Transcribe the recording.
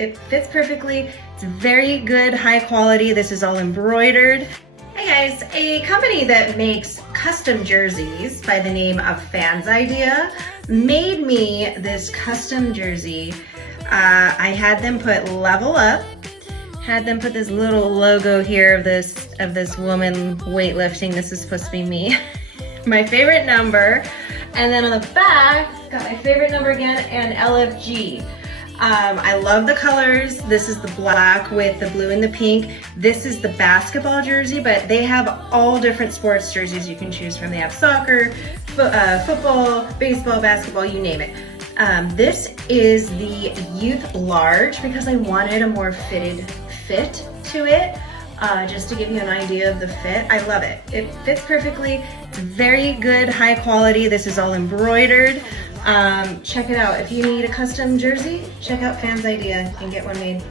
It fits perfectly. It's very good, high quality. This is all embroidered. Hey guys, a company that makes custom jerseys by the name of Fansidea made me this custom jersey. I had them put level up, had them put this little logo here of this woman weightlifting. This is supposed to be me. My favorite number, and then on the back, got my favorite number again, and LFG. I love the colors. This is the black with the blue and the pink. This is the basketball jersey, but they have all different sports jerseys you can choose from. They have soccer, football, baseball, basketball, you name it. This is the youth large because I wanted a more fitted fit to it. Just to give you an idea of the fit. I love it. It fits perfectly. It's very good, high quality. This is all embroidered. Check it out. If you need a custom jersey, check out Fansidea and get one made.